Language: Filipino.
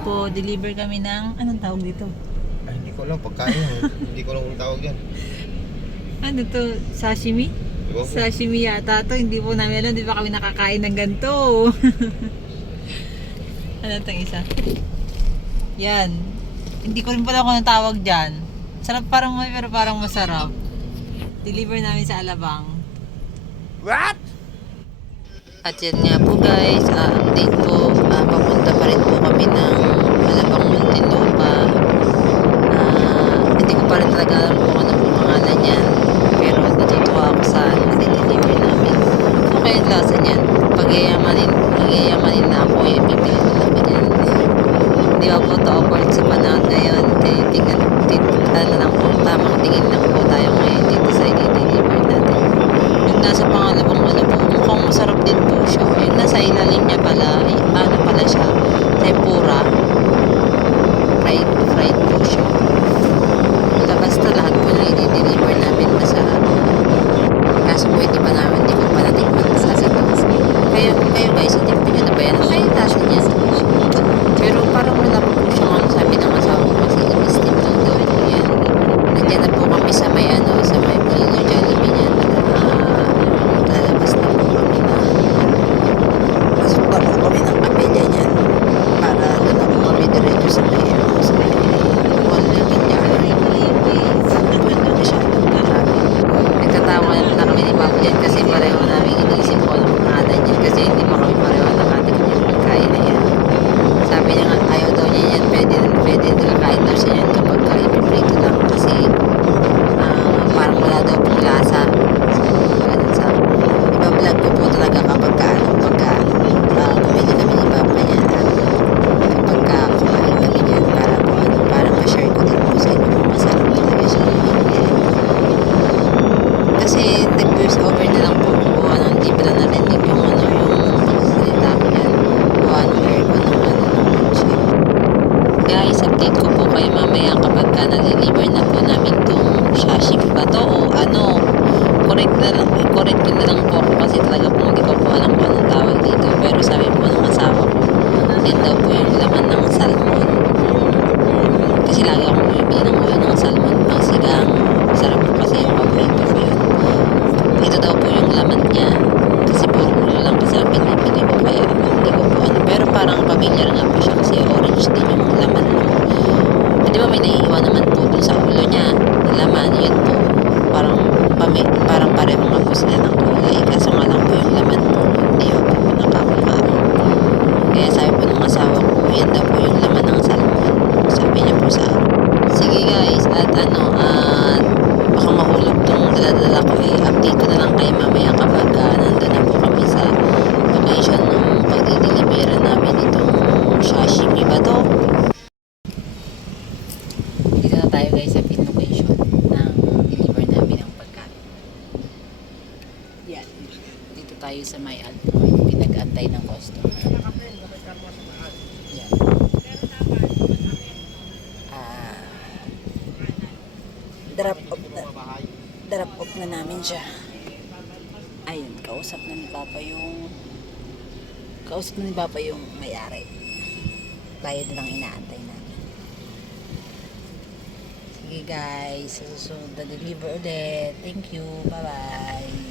po, deliver kami ng, anong tawag dito? Ay, hindi ko alam, pagkain. Hindi ko alam kung tawag yan. Ano to? Sashimi? Diba po? Sashimi yata to. Hindi po namin alam. Di ba kami nakakain ng ganito? Ano itong isa? Yan. Hindi ko rin pala kung anong tawag dyan. Sarap parang pero parang masarap. Deliver namin sa Alabang. What? At yan nga po guys, update po. Papunta pa rin po kami ng Alabang Muntinlupa. Hindi ko pa rin talaga alam kung ano po pangalan yan. Pero natutuwa ako sa nade-deliver namin. Okay ang lasa niyan. Pag-yayamanin na ako, pipili ko naman yan. Di ba po to awkward sa panahon ngayon? Ano lang po, tamang tingin lang po tayo ngayon dito sa i-deliver natin. Yung nasa pangalawang ano po, mukhang masarap din po siya. Yung nasa ilalim niya pala, ano pala siya, tempura. Fried po siya. Basta lahat po na i-deliver namin masarap. Kaso po hindi ko pa natikman sa ito. Kayo guys, hindi po nyo na ba yan? Ay, lasa niya. Pero parang wala pa po siya ano, sabi ng asawa ko kasi i-steam lang daw po yan. Nandiyan na po kami sa may Molino Jollibee niyan. Lalabas na po kami na pasok pa po kami ng kapilya niyan para doon na po kami diretso sa may Mall na Binyari. Sabi po yun doon masyadong marami. Nagtatawa na kami ni Ma'am yan kasi pareho namin iniisip ko ang pangalan niya kasi hindi pa kami pareho ng ating pagkain na yan. Sabi niya nga ayaw daw niya yan, pwede nilakain daw siya yan kapag ipiprito lang kasi parang wala daw pong lasa. Ganun sa iba-vlog ko po talaga kapag bumili kami ni Papa niya kapag kumain kami niyan para ma-share ko din po sa inyo kung masarap talaga siya. Kasi nag-burst over na lang po ko hindi pala narinig yung pagsasalita ko yan ng aircon ng kotse. Guys, update ko po kayo mamaya kapag na-deliver na po namin itong sashimi ba to o correct ko na lang po ako kasi talaga po hindi ko po alam kung anong tawag dito pero sabi po ng asawa ko yan daw po yung laman ng salmon kasi lagi akong bumibili ng ulo ng salmon pang sigang sarap po kasi yung paborito ko yun. Ito daw po yung laman niya kasi puro ulo lang kasi ang pinipili ko kaya hindi ko po ano pero parang familiar nga po siya kasi orange din yung laman di ba may naiiwan naman po dun sa ulo niya yung laman yun po parang pareho nga po sila ng kulay kaso nga lang po yung laman po hindi po nakakumaro kaya sabi po ng asawa ko yan daw po yung laman ng salmon sabi niya po sa akin. Sige guys at baka mahulog tong dala-dala ko update ko na lang kayo mamaya kapag nandun na po kami sa location ng pagdideliveran namin itong sashimi ba to? Dito na tayo guys sa pin location ng deliver namin ng pagkain. Yan. Dito tayo sa may pinag-antay ng customer. Yan. Drop off na namin siya. Ayun, kausap na ni Papa yung may-ari. Tayo na lang inaantay namin. Sige guys, susunod na deliver ulit. Thank you. Bye-bye.